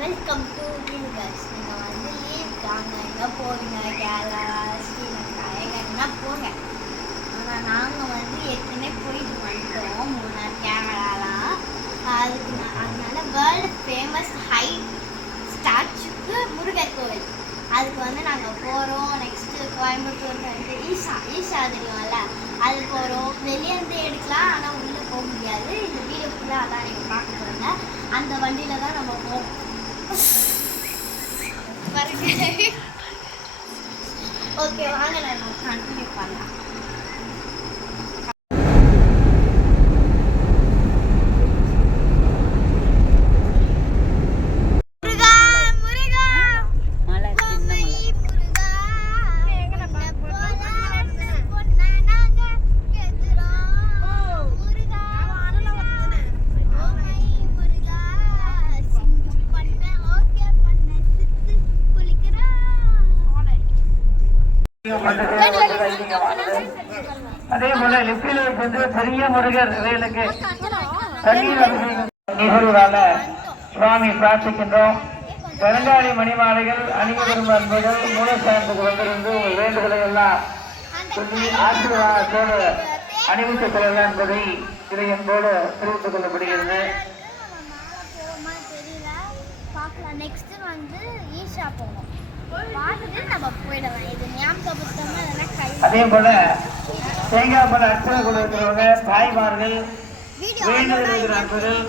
Welcome to viewers. நீங்கள் வந்து leave அங்கே எங்கே போவீங்க? கேரளா, ஸ்ரீலங்கா எங்கன்னா போங்க. ஆனால் நாங்கள் வந்து ஏற்கனவே போயிட்டு வந்துட்டோம் மூணார் கேரளாலாம். அதனால வேர்ல்டு ஃபேமஸ் ஹைட் ஸ்டாச்சுக்கு முருகர் கோவில் அதுக்கு வந்து நாங்கள் போகிறோம். நெக்ஸ்ட்டு கோயம்புத்தூர் வந்து ஈஷா தெரியும்ல, அது போகிறோம். வெளியேருந்து எடுக்கலாம், ஆனால் உள்ளே போக முடியாது. இந்த வீடியோ ஃபுல்லாக அதான் நீங்கள் பார்க்க போகிறீங்க. அந்த வண்டியில் தான் நம்ம போவோம். ஓகே, வாங்க நம்ம கண்டினியூ பண்ணலாம். அதே போல லிப்டில வந்து பெரிய முருகர் வேலுக்கு தண்ணீர் நிகழ்வுறால சுவாமி பிரார்த்திக்கின்றோம். பெருங்காலி மணிமாலைகள் அணிவரும் அன்பர்கள் மூலஸ்தானத்துக்கு வந்திருந்து உங்கள் வேண்டுதலை எல்லாம் சொல்லி ஆசீர்வாதத்தோடு அணிவித்துக் கொள்ளலாம் என்பதை இதை என்போடு தெரிவித்துக் கொள்ளப்படுகிறது. நெக்ஸ்ட் வந்து ஈஷா போவோம். அதே போல தேங்காய் பல அற்புதம் கொடுக்கிறவங்க தாய்மார்கள் வேண்டுதல் அன்பர்கள்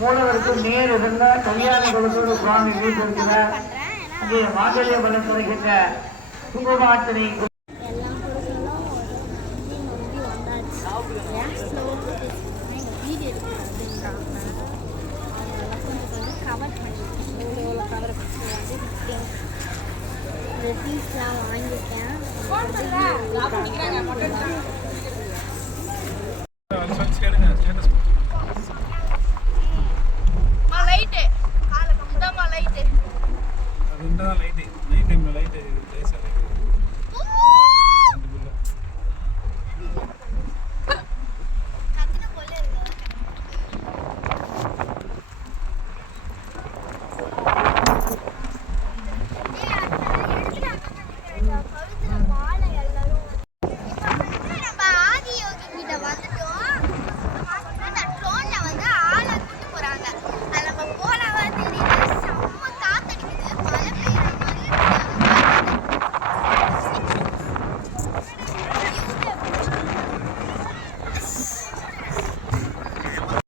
மூலவருக்கு நேர் இருந்த கல்யாணம் கொடுத்து சுவாமி வீட்டிருக்கிறார். அங்கே மாங்கல்ய பலம் கிடைக்கின்ற குங்குமார்த்தனை ரெசிப்ட்லாம் வாங்கிட்டேன். லைட்டு